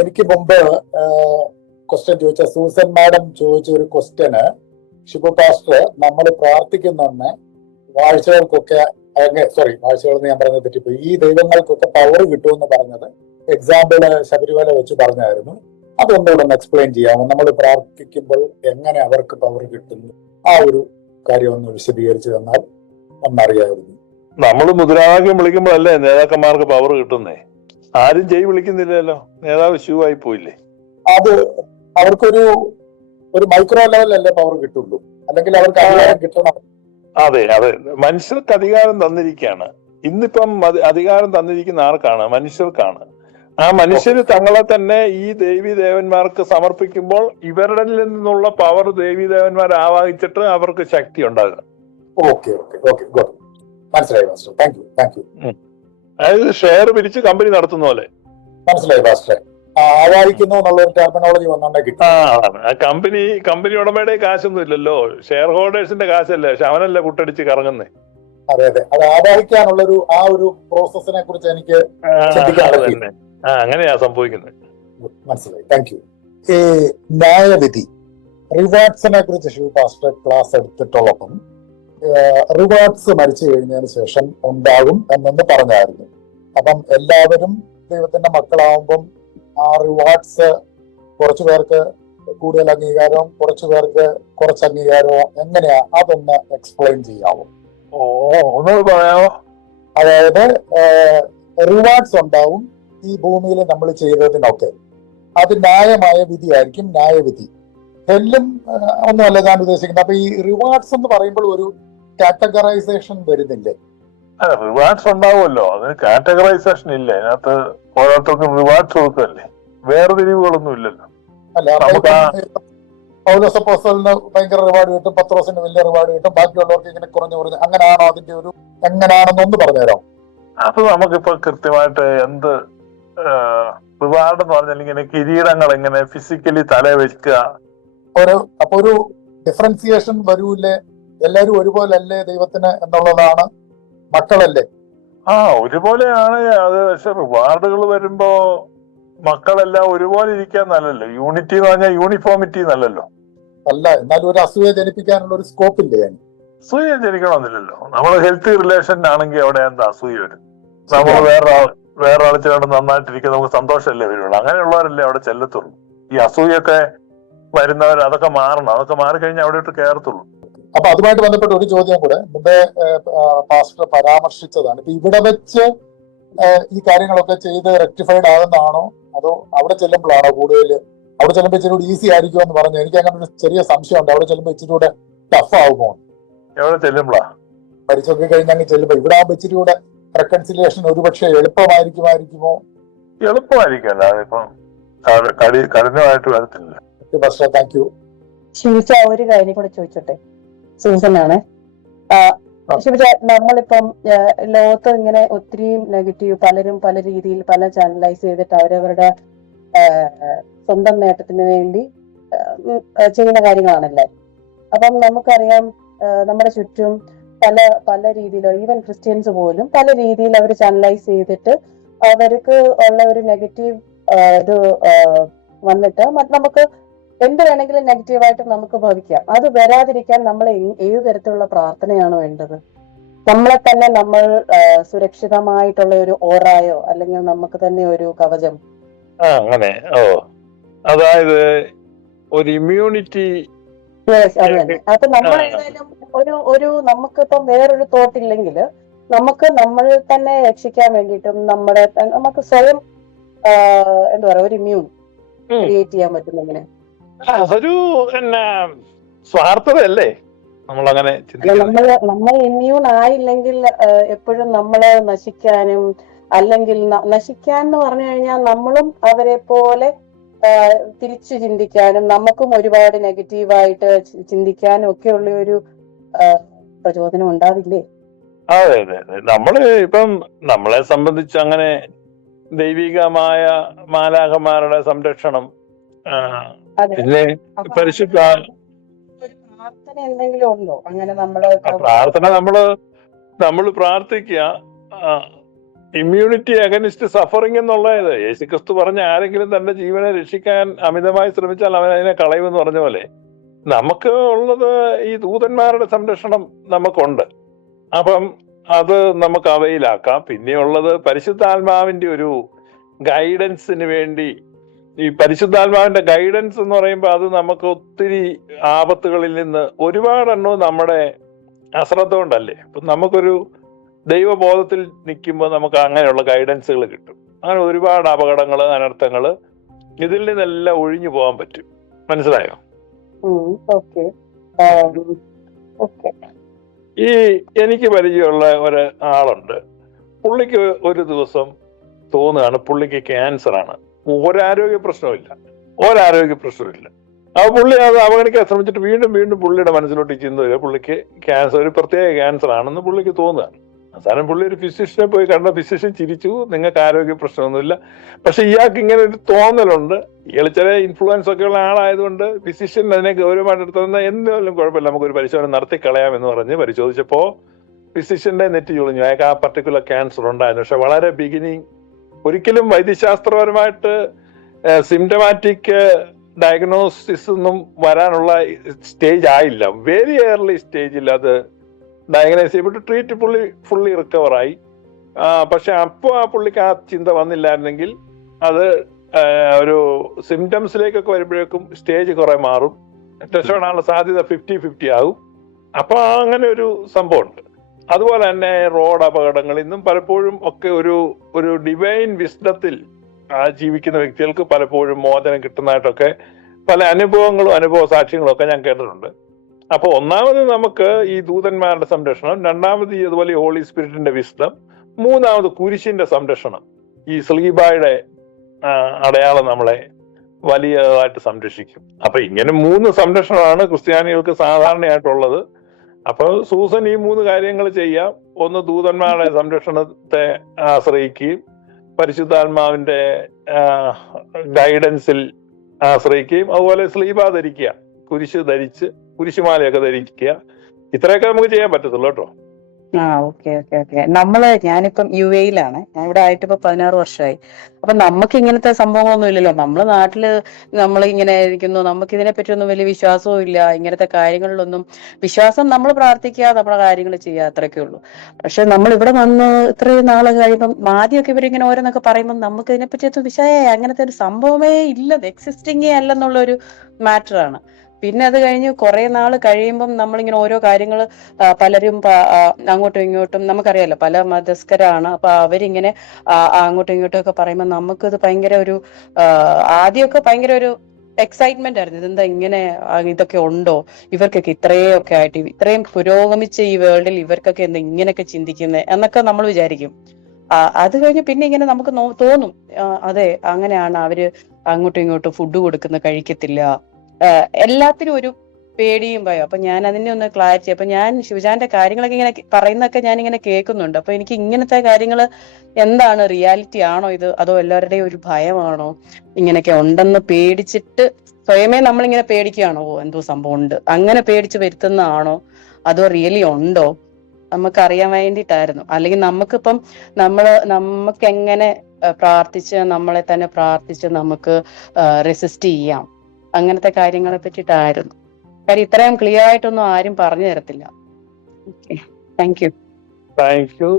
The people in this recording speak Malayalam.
എനിക്ക് മുമ്പ് ക്വസ്റ്റ്യൻ ചോദിച്ച സൂസൻ മാഡം ചോദിച്ച ഒരു ക്വസ്റ്റ്യന് ഷിബു പാസ്റ്റർ നമ്മൾ പ്രാർത്ഥിക്കുന്ന വാഴ്ചകൾക്കൊക്കെ സോറി വാഴ്ചകൾ എന്ന് ഞാൻ പറഞ്ഞത് തെറ്റിപ്പോയി. ഈ ദൈവങ്ങൾക്കൊക്കെ പവർ കിട്ടുമെന്ന് പറഞ്ഞത് എക്സാമ്പിൾ ശബരിമല വെച്ച് പറഞ്ഞായിരുന്നു. അതൊന്നുകൂടെ ഒന്ന് എക്സ്പ്ലെയിൻ ചെയ്യാമോ? നമ്മൾ പ്രാർത്ഥിക്കുമ്പോൾ എങ്ങനെ അവർക്ക് പവർ കിട്ടുന്നു? ആ ഒരു കാര്യം ഒന്ന് വിശദീകരിച്ചു തന്നാൽ ഒന്നറിയായിരുന്നു നമ്മൾ മുദ്രാവാക്യം വിളിക്കുമ്പോഴല്ലേ നേതാക്കന്മാർക്ക് പവർ കിട്ടുന്നേ? ആരും ജയ് വിളിക്കുന്നില്ലല്ലോ. നേതാവ് ഷൂ ആയി പോയില്ലേ? അത് അവർക്കൊരു ഒരു മൈക്രോ ലെവലല്ലേ പവർ കിട്ടുള്ളൂ. അല്ലെങ്കിൽ അവർക്ക് അധികാരം കിട്ടണം. അതെ അതെ. മനുഷ്യർക്ക് അധികാരം തന്നിരിക്കുകയാണ്. ഇന്നിപ്പം അധികാരം തന്നിരിക്കുന്ന ആർക്കാണ്? മനുഷ്യർക്കാണ്. ആ മനുഷ്യര് തങ്ങളെ തന്നെ ഈ ദേവി ദേവന്മാർക്ക് സമർപ്പിക്കുമ്പോൾ ഇവരുടെ നിന്നുള്ള പവർ ദേവി ദേവന്മാർ ആവാഹിച്ചിട്ട് അവർക്ക് ശക്തി ഉണ്ടാകും ഓക്കെ ഓക്കെ ഓക്കെ മനസ്സിലായി master thank you thank you അതായത് ഷെയർ പിരിച്ച് കമ്പനി നടത്തുന്ന പോലെ. മനസ്സിലായി മാസ്റ്ററെ. ആവാഹിക്കുന്നു എന്നുള്ള ഒരു ടെർമിനോളജി വന്നോണ്ടേ കിട്ടും. കമ്പനി കമ്പനി ഉടമയുടെ കാശൊന്നും ഇല്ലല്ലോ. ഷെയർ ഹോൾഡേഴ്സിന്റെ കാശല്ലേ പക്ഷെ അവനല്ലേ കുട്ടടിച്ച് കറങ്ങുന്നേ. അതെ അതെ. അത് ആവാഹിക്കാനുള്ളൊരു ആ ഒരു പ്രോസസ്സിനെ കുറിച്ച് എനിക്ക് അങ്ങനെയാ സംഭവിക്കുന്നത്. മനസ്സിലായി. താങ്ക് യു ഈ ന്യായവിധി റിവാർഡ്സിനെ കുറിച്ച് ശിവ പാസ്റ്റർ ക്ലാസ് എടുത്തിട്ടുള്ളപ്പം റിവാർഡ്സ് മരിച്ചു കഴിഞ്ഞതിന് ശേഷം ഉണ്ടാകും എന്നൊന്ന് പറഞ്ഞായിരുന്നു. അപ്പം എല്ലാവരും ദൈവത്തിന്റെ മക്കളാവുമ്പം ആ റിവാർഡ്സ് കുറച്ചു പേർക്ക് കൂടുതൽ അംഗീകാരവും കുറച്ചു പേർക്ക് കുറച്ച് അംഗീകാരവും എങ്ങനെയാ അതൊന്ന് എക്സ്പ്ലെയിൻ ചെയ്യാവോ? ഓ ഒന്നുകൂടെ പറയാമോ അതായത് റിവാർഡ്സ് ഉണ്ടാവും ഈ ഭൂമിയിൽ നമ്മൾ ചെയ്തതിനൊക്കെ. അത് ന്യായമായ വിധിയായിരിക്കും ന്യായവിധി. ഹെല്ലും ഒന്നുമല്ല ഞാൻ ഉദ്ദേശിക്കുന്നത്. അപ്പൊ ഈ റിവാർഡ്സ് എന്ന് പറയുമ്പോൾ ഒരു കാറ്റഗറൈസേഷൻ വരുന്നില്ലേ? അല്ല റിവാർഡ്സ് ഉണ്ടാവുമല്ലോ. അതിന് കാറ്റഗറൈസേഷൻ ഇല്ല? അതിനകത്ത് ഓരോരുത്തർക്കും റിവാർഡ്സ് കൊടുക്കല്ലേ വേർതിരിവുകളൊന്നും ഇല്ലല്ലോ. പൗലോസ് അപ്പോസ്തലന് ഭയങ്കര റിവാർഡ് കിട്ടും പത്രോസിന് വലിയ റിവാർഡ് കിട്ടും ബാക്കിയുള്ളവർക്ക് ഇങ്ങനെ കുറഞ്ഞു കുറഞ്ഞു. അങ്ങനെയാണോ അതിന്റെ ഒരു എങ്ങനെയാണെന്നൊന്ന് പറഞ്ഞുതരാം അത് നമുക്കിപ്പോ കൃത്യമായിട്ട് എന്ത് റിവാർഡ് എന്ന് പറഞ്ഞാൽ ഇങ്ങനെ കിരീടങ്ങൾ എങ്ങനെ ഫിസിക്കലി തല വെക്കുക ഒരു അപ്പൊ ഒരു ഡിഫറൻസിയേഷൻ വരൂലേ എല്ലാവരും ഒരുപോലെ അല്ലേ ദൈവത്തിന് എന്നുള്ളതാണ് മക്കളല്ലേ? ആ ഒരുപോലെയാണ്. അത് പക്ഷെ വാർഡുകൾ വരുമ്പോ മക്കളെല്ലാം ഒരുപോലെ ഇരിക്കാൻ നല്ലല്ലോ. യൂണിറ്റി എന്ന് പറഞ്ഞാൽ യൂണിഫോമിറ്റി നല്ലല്ലോ. അല്ല എന്നാലും ഒരു അസൂയ ജനിപ്പിക്കാനുള്ള ഒരു സ്കോപ്പ് ഇല്ലേ? അസൂയ ജനിക്കണമെന്നില്ലല്ലോ. നമ്മൾ ഹെൽത്ത് റിലേഷൻ ആണെങ്കിൽ അവിടെ എന്താ അസൂയ വരും. നമ്മൾ വേറെ വേറെ ആൾ ചേർന്ന് നന്നായിട്ടിരിക്കും നമുക്ക് സന്തോഷമല്ലേ വരുള്ളൂ. അങ്ങനെയുള്ളവരല്ലേ അവിടെ ചെല്ലത്തുള്ളൂ. ഈ അസൂയൊക്കെ വരുന്നവർ അതൊക്കെ മാറണം. അതൊക്കെ മാറിക്കഴിഞ്ഞാൽ അവിടെയിട്ട് കയറത്തുള്ളൂ. അപ്പൊ അതുമായിട്ട് ബന്ധപ്പെട്ട ഒരു ചോദ്യം കൂടെ മുമ്പേ പാസ്റ്റർ പരാമർശിച്ചതാണ് ഇപ്പൊ ഇവിടെ വെച്ച് ഈ കാര്യങ്ങളൊക്കെ ചെയ്ത് റെക്ടിഫൈഡ് ആകുന്നതാണോ അതോ അവിടെ ചെല്ലുമ്പോഴാണോ കൂടുതൽ അവിടെ ചെല്ലുമ്പോൾ ഇച്ചിരി കൂടി ഈസി ആയിരിക്കും എന്ന് പറഞ്ഞു എനിക്ക് അങ്ങനെ ഒരു ചെറിയ സംശയമുണ്ട് അവിടെ ചെല്ലുമ്പോൾ ഇച്ചിരി കൂടെ ടഫ് ആകുമോ എവിടെ ചെല്ലുമ്പോഴാ മരിച്ചൊക്കെ കഴിഞ്ഞാൽ ചെല്ലുമ്പോൾ ഇവിടെ ആകുമ്പോൾ ഇച്ചിരി കൂടെ റെക്കൺസിലിയേഷൻ ഒരുപക്ഷെ എളുപ്പമായിരിക്കുമായിരിക്കുമോ എളുപ്പമായിരിക്കും അതിപ്പം കഠിനമായിട്ട് വരത്തില്ല താങ്ക് യു ഒരു കാര്യം കൂടെ ചോദിച്ചോട്ടെ സൂസനാണ്. ആണ് നമ്മളിപ്പം ലോകത്ത് ഇങ്ങനെ ഒത്തിരി നെഗറ്റീവ് പലരും പല രീതിയിൽ പല ചാനലൈസ് ചെയ്തിട്ട് അവരവരുടെ സ്വന്തം നേട്ടത്തിന് വേണ്ടി ചെയ്യുന്ന കാര്യങ്ങളാണല്ലേ? അപ്പം നമുക്കറിയാം നമ്മുടെ ചുറ്റും പല പല രീതിയിലോ ഈവൻ ക്രിസ്ത്യൻസ് പോലും പല രീതിയിൽ അവർ ചാനലൈസ് ചെയ്തിട്ട് അവർക്ക് ഉള്ള ഒരു നെഗറ്റീവ് ഇത് വന്നിട്ട് നമുക്ക് എന്ത് വേണമെങ്കിലും നെഗറ്റീവായിട്ട് നമുക്ക് ഭവിക്കാം. അത് വരാതിരിക്കാൻ നമ്മൾ ഏത് തരത്തിലുള്ള പ്രാർത്ഥനയാണ് വേണ്ടത്? നമ്മളെ തന്നെ നമ്മൾ സുരക്ഷിതമായിട്ടുള്ള ഒരു ഓറായോ അല്ലെങ്കിൽ നമുക്ക് തന്നെ ഒരു കവചം? അങ്ങനെ. ഓ. അതായത് ഒരു ഇമ്മ്യൂണിറ്റി അത് അപ്പൊ നമ്മൾ ഒരു ഒരു നമുക്കിപ്പം വേറൊരു തോട്ട് ഇല്ലെങ്കിൽ നമുക്ക് നമ്മൾ തന്നെ രക്ഷിക്കാൻ വേണ്ടിയിട്ടും നമ്മുടെ നമുക്ക് സ്വയം എന്താ പറയാ ഒരു ഇമ്മ്യൂൺ ക്രിയേറ്റ് ചെയ്യാൻ പറ്റും എങ്ങനെ അതൊരു പിന്നെ സ്വാർത്ഥതയല്ലേ? നമ്മളങ്ങനെ ചിന്തിക്കുന്നത്. നമ്മൾ ഇമ്മ്യൂൺ ആയില്ലെങ്കിൽ എപ്പോഴും നമ്മളെ നശിക്കാനും അല്ലെങ്കിൽ നശിക്കാൻ എന്ന് പറഞ്ഞു കഴിഞ്ഞാൽ നമ്മളും അവരെ പോലെ തിരിച്ചു ചിന്തിക്കാനും നമുക്കും ഒരുപാട് നെഗറ്റീവായിട്ട് ചിന്തിക്കാനും ഒക്കെ ഉള്ള ഒരു പ്രചോദനം ഉണ്ടാവില്ലേ? അതെ അതെ അതെ. നമ്മൾ ഇപ്പം നമ്മളെ സംബന്ധിച്ച് അങ്ങനെ ദൈവികമായ മാലാഖമാരുടെ സംരക്ഷണം പിന്നെ പരിശുദ്ധ പ്രാർത്ഥന എന്തെങ്കിലും ഉണ്ടോ? അങ്ങനെ നമ്മൾ പ്രാർത്ഥന നമ്മൾ നമ്മൾ പ്രാർത്ഥിക്കുക. ഇമ്മ്യൂണിറ്റി അഗനിസ്റ്റ് സഫറിംഗ് എന്നുള്ളത് യേശു ക്രിസ്തു പറഞ്ഞ ആരെങ്കിലും തന്റെ ജീവനെ രക്ഷിക്കാൻ അമിതമായി ശ്രമിച്ചാൽ അവൻ അതിനെ കളയുമെന്ന് പറഞ്ഞ പോലെ നമുക്ക് ഉള്ളത് ഈ ദൂതന്മാരുടെ സംരക്ഷണം നമുക്കുണ്ട്. അപ്പം അത് നമുക്ക് അവയിലാക്കാം. പിന്നെയുള്ളത് പരിശുദ്ധാത്മാവിന്റെ ഒരു ഗൈഡൻസിന് വേണ്ടി ഈ പരിശുദ്ധാത്മാവിന്റെ ഗൈഡൻസ് എന്ന് പറയുമ്പോൾ അത് നമുക്ക് ഒത്തിരി ആപത്തുകളിൽ നിന്ന് ഒരുപാടെണ്ണവും നമ്മുടെ അശ്രദ്ധ കൊണ്ടല്ലേ? അപ്പൊ നമുക്കൊരു ദൈവബോധത്തിൽ നിൽക്കുമ്പോൾ നമുക്ക് അങ്ങനെയുള്ള ഗൈഡൻസുകൾ കിട്ടും. അങ്ങനെ ഒരുപാട് അപകടങ്ങൾ അനർത്ഥങ്ങൾ ഇതിൽ നിന്നെല്ലാം ഒഴിഞ്ഞു പോകാൻ പറ്റും. മനസ്സിലായോ? ഓക്കെ ഓക്കെ ഈ എനിക്ക് പരിചയമുള്ള ഒരു ആളുണ്ട് പുള്ളിക്ക് ഒരു ദിവസം തോന്നുകയാണ് പുള്ളിക്ക് ക്യാൻസർ ആണ്. ഒരാരോഗ്യ പ്രശ്നമില്ല ഒരാരോഗ്യ പ്രശ്നമില്ല ആ പുള്ളി അത് അവഗണിക്കാൻ ശ്രമിച്ചിട്ട് വീണ്ടും വീണ്ടും പുള്ളിയുടെ മനസ്സിലോട്ട് ചിന്ത വരിക. പുള്ളിക്ക് ക്യാൻസർ ഒരു പ്രത്യേക ക്യാൻസർ ആണെന്ന് പുള്ളിക്ക് തോന്നുകയാണ് അവസാനം പുള്ളി ഒരു ഫിസിഷ്യനെ പോയി കണ്ട ഫിസിഷ്യൻ ചിരിച്ചു. നിങ്ങൾക്ക് ആരോഗ്യ പ്രശ്നമൊന്നുമില്ല. പക്ഷെ ഇയാൾക്ക് ഇങ്ങനെ ഒരു തോന്നലുണ്ട്. ഇയാൾ ചില ഇൻഫ്ലുവൻസ് ഒക്കെ ഉള്ള ആളായതുകൊണ്ട് ഫിസിഷ്യൻ അതിനെ ഗൗരവമായിട്ട് എടുത്തതെന്ന് എന്തായാലും കുഴപ്പമില്ല. നമുക്കൊരു പരിശോധന നടത്തി കളയാം എന്ന് പറഞ്ഞ് പരിശോധിച്ചപ്പോൾ ഫിസിഷ്യന്റെ നെറ്റ് ചൊളിഞ്ഞു അയാൾക്ക് ആ പർട്ടിക്കുലർ ക്യാൻസർ ഉണ്ടായിരുന്നു. പക്ഷെ വളരെ ബിഗിനിങ് ഒരിക്കലും വൈദ്യശാസ്ത്രപരമായിട്ട് സിംറ്റമാറ്റിക് ഡയഗ്നോസിസ് ഒന്നും വരാനുള്ള സ്റ്റേജ് ആയില്ല. വെരി ഏർലി സ്റ്റേജിൽ അത് ഡയഗ്നോസ് ചെയ്യപ്പെട്ട് ട്രീറ്റ് പുള്ളി ഫുള്ളി റിക്കവറായി പക്ഷെ അപ്പോൾ ആ പുള്ളിക്ക് ആ ചിന്ത വന്നില്ലായിരുന്നെങ്കിൽ അത് ഒരു സിംറ്റംസിലേക്കൊക്കെ വരുമ്പോഴേക്കും സ്റ്റേജ് കുറെ മാറും. ടെസ്റ്റ് വേണാനുള്ള സാധ്യത ഫിഫ്റ്റി ഫിഫ്റ്റി ആകും. അപ്പൊ അങ്ങനെ ഒരു സംഭവമുണ്ട്. അതുപോലെ തന്നെ റോഡ് അപകടങ്ങൾ. ഇന്നും പലപ്പോഴും ഒക്കെ ഒരു ഒരു ഡിവൈൻ വിസ്ഡത്തിൽ ആ ജീവിക്കുന്ന വ്യക്തികൾക്ക് പലപ്പോഴും മോചനം കിട്ടുന്നതായിട്ടൊക്കെ പല അനുഭവങ്ങളും അനുഭവ സാക്ഷ്യങ്ങളും ഒക്കെ ഞാൻ കേട്ടിട്ടുണ്ട്. അപ്പോൾ ഒന്നാമത് നമുക്ക് ഈ ദൂതന്മാരുടെ സംരക്ഷണം രണ്ടാമത് അതുപോലെ ഹോളി സ്പിരിറ്റിന്റെ വിസ്ഡം മൂന്നാമത് കുരിശിന്റെ സംരക്ഷണം. ഈ സ്ലീബായുടെ അടയാളം നമ്മളെ വലിയതായിട്ട് സംരക്ഷിക്കും. അപ്പൊ ഇങ്ങനെ മൂന്ന് സംരക്ഷണമാണ് ക്രിസ്ത്യാനികൾക്ക് സാധാരണയായിട്ടുള്ളത്. അപ്പൊ സൂസൻ ഈ മൂന്ന് കാര്യങ്ങൾ ചെയ്യാം. ഒന്ന് ദൂതന്മാരുടെ സംരക്ഷണത്തെ ആശ്രയിക്കുകയും പരിശുദ്ധാത്മാവിന്റെ ഗൈഡൻസിൽ ആശ്രയിക്കുകയും അതുപോലെ സ്ലീബ ധരിക്കുക കുരിശ് ധരിച്ച് കുരിശുമാലയൊക്കെ ധരിക്കുക. ഇത്രയൊക്കെ നമുക്ക് ചെയ്യാൻ പറ്റത്തുള്ളൂ കേട്ടോ. ആ ഓക്കെ ഓക്കെ ഓക്കെ. നമ്മൾ ഞാനിപ്പം യു എയിലാണ്. ഞാൻ ഇവിടെ ആയിട്ട് ഇപ്പൊ പതിനാറ് വർഷമായി അപ്പൊ നമുക്ക് ഇങ്ങനത്തെ സംഭവങ്ങളൊന്നും ഇല്ലല്ലോ. നമ്മളെ നാട്ടിൽ നമ്മൾ ഇങ്ങനെ ഇരിക്കുന്നു. നമുക്ക് ഇതിനെ പറ്റിയൊന്നും വലിയ വിശ്വാസവും ഇല്ല. ഇങ്ങനത്തെ കാര്യങ്ങളിലൊന്നും വിശ്വാസം നമ്മൾ പ്രാർത്ഥിക്കുക നമ്മുടെ കാര്യങ്ങൾ ചെയ്യുക അത്രയൊക്കെ ഉള്ളൂ. പക്ഷെ നമ്മൾ ഇവിടെ വന്ന് ഇത്രയും നാൾ കഴിയുമ്പം ആദ്യമൊക്കെ ഇവരിങ്ങനെ ഓരോന്നൊക്കെ പറയുമ്പോൾ നമുക്ക് ഇതിനെ പറ്റിയൊന്നും വിഷയ അങ്ങനത്തെ ഒരു സംഭവമേ ഇല്ല. എക്സിസ്റ്റിംഗേ അല്ലെന്നുള്ള ഒരു മാറ്റർ ആണ്. പിന്നെ അത് കഴിഞ്ഞ് കുറെ നാൾ കഴിയുമ്പം നമ്മളിങ്ങനെ ഓരോ കാര്യങ്ങൾ പലരും അങ്ങോട്ടും ഇങ്ങോട്ടും നമുക്കറിയാലോ പല മതസ്കരാണ് അപ്പൊ അവരിങ്ങനെ അങ്ങോട്ടും ഇങ്ങോട്ടും ഒക്കെ പറയുമ്പോൾ നമുക്കത് ഭയങ്കര ഒരു ആദ്യമൊക്കെ ഭയങ്കര ഒരു എക്സൈറ്റ്മെന്റ് ആയിരുന്നു. ഇതെന്താ ഇങ്ങനെ ഇതൊക്കെ ഉണ്ടോ? ഇവർക്കൊക്കെ ഇത്രയൊക്കെ ആയിട്ട് ഇത്രയും പുരോഗമിച്ച ഈ വേൾഡിൽ ഇവർക്കൊക്കെ എന്താ ഇങ്ങനെയൊക്കെ ചിന്തിക്കുന്നത് എന്നൊക്കെ നമ്മൾ വിചാരിക്കും. അത് കഴിഞ്ഞ് പിന്നെ ഇങ്ങനെ നമുക്ക് തോന്നും. അതെ അങ്ങനെയാണ് അവർ അങ്ങോട്ടും ഇങ്ങോട്ടും ഫുഡ് കൊടുക്കുന്ന കഴിക്കത്തില്ല. എല്ലാത്തിനും ഒരു പേടിയും ഭയം. അപ്പൊ ഞാൻ അതിനെ ഒന്ന് ക്ലാരിറ്റി അപ്പൊ ഞാൻ ശിവജാന്റെ കാര്യങ്ങളൊക്കെ ഇങ്ങനെ പറയുന്നൊക്കെ ഞാൻ ഇങ്ങനെ കേൾക്കുന്നുണ്ട്. അപ്പൊ എനിക്ക് ഇങ്ങനത്തെ കാര്യങ്ങൾ എന്താണ് റിയാലിറ്റി ആണോ ഇത്? അതോ എല്ലാവരുടെയും ഒരു ഭയമാണോ? ഇങ്ങനെയൊക്കെ ഉണ്ടെന്ന് പേടിച്ചിട്ട് സ്വയമേ നമ്മളിങ്ങനെ പേടിക്കുകയാണോ? എന്തോ സംഭവം ഉണ്ട് അങ്ങനെ പേടിച്ച് വരുത്തുന്നതാണോ? അതോ റിയലി ഉണ്ടോ? നമുക്ക് അറിയാൻ വേണ്ടിയിട്ടായിരുന്നു. അല്ലെങ്കിൽ നമുക്കിപ്പം നമ്മൾ നമുക്ക് എങ്ങനെ പ്രാർത്ഥിച്ച് നമ്മളെ തന്നെ പ്രാർത്ഥിച്ച് നമുക്ക് റെസിസ്റ്റ് ചെയ്യാം. അങ്ങനത്തെ കാര്യങ്ങളെ പറ്റിയിട്ടായിരുന്നു. കാര്യം ഇത്രയും ക്ലിയർ ആയിട്ടൊന്നും ആരും പറഞ്ഞു തരത്തില്ല. Okay thank you thank you